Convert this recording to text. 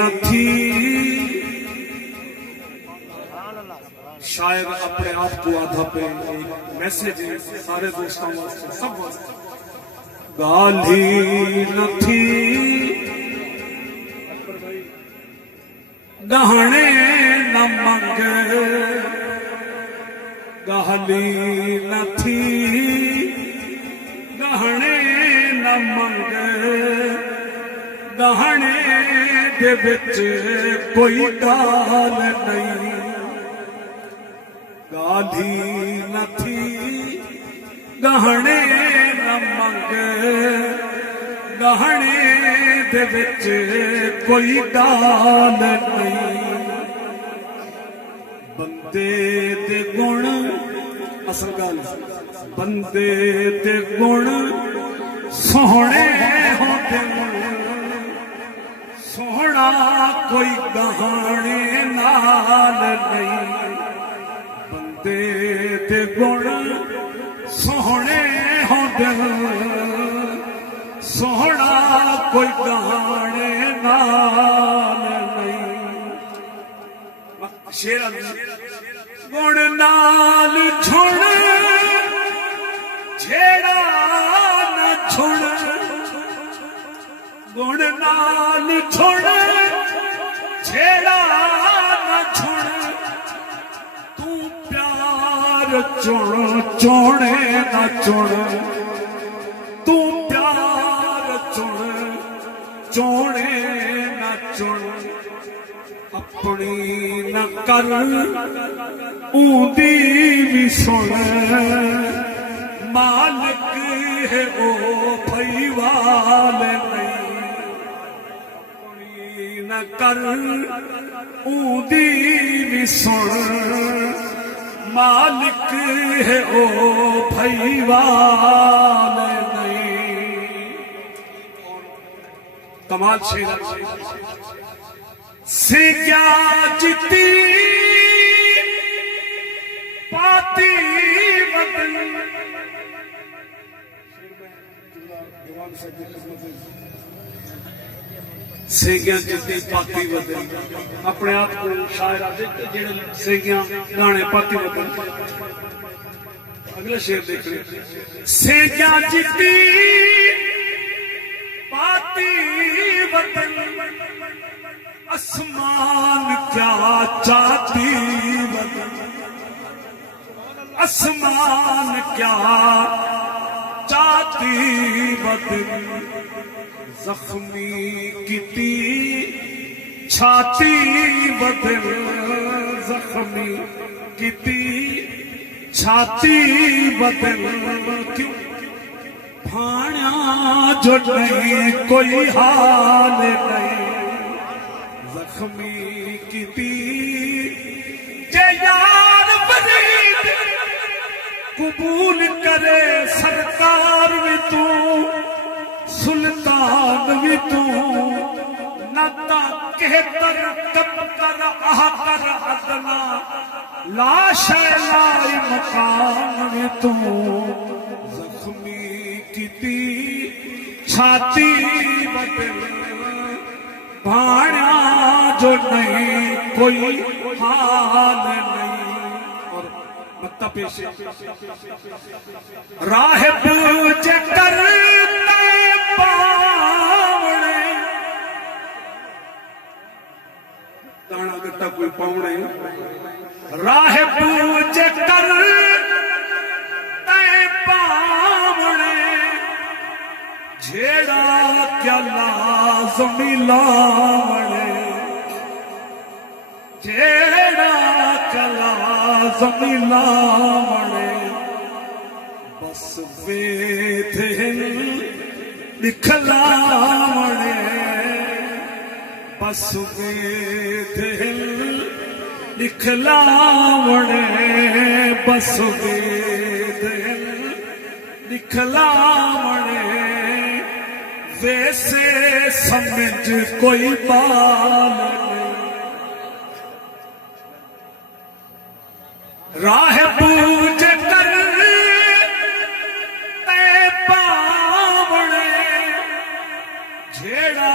نہ تھی. شاید اپنے آپ کو آدھا پہ ایک میسج ہے سارے دوستوں واسطے سب واسطے. گالی نہ تھی گہنے نہ منگ. گالی نہ تھی گہنے نہ منگ. گہنے دے وچ کوئی گال نہیں. گالی نہ تھی گہنے نہ منگ. گہنے دے وچ کوئی گال نہیں. بندے دے گن اصل گل بندے دے گن سوہنے ہوندے. سوہنا کوئی گہنے نال نہیں. بندے دے گن سوہنے ہوندے. سوہنا کوئی گہنے نال نہیں. شیر گن نال چھڑ چھیڑا نہ چھڑ. گن نال چھڑ چھیڑا نہ چھڑ. تو پیار چڑ چوڑے نہ چڑ. تو پیار چڑ چوڑے نہ چڑ. اپنی نہ کر اودی بھی سن. مالک ہے او بھائیوال نہیں. اپنی نہ کر اودی بھی سن. مالک ہے او بھائیوال نہیں. کمال شیر سے کیا جتی پاتی بدل. سیگیاں جتی پاتی بدل. اپنے آپ کو شاعر آتے جڑے سیگیاں گانے پاتی بدل. اگلا شعر دیکھ رہے. سیگیاں جتی پاتی بدل. آسمان کیا چاہتی بدل. آسمان کیا چاہتی بدل. زخمی کیتی چھاتی بدل. زخمی کیتی چھاتی بدل. کیوں بھاڑیا جو نہیں کوئی حال نہیں. زخمی کیتی جے یار فرید قبول کرے سرکار بھی تو سلطان بھی تو. نہ تا کہتر کب کر آہ کر ادنا لاش لائی مقام بھی تو. زخمی کیتی چھاتی بدل. بھاڑیا جو نہیں کوئی حال نہیں. اور متا پیش راہب جے کرتے پاوڑے. دانا گٹا کوئی پاوڑے. راہب جے کرتے پاوڑے. جھیڑا کیا لازمی لاوڑے. جھیڑا کیا لازمی لاوڑے. بس وید دکھلاوڑے. بس وید دکھلاوڑے. بس وید دکھلاوڑے. ویسے سمجھ کوئی بال نہیں. راہ پوچھ کر تے پاوڑے. جھیڑا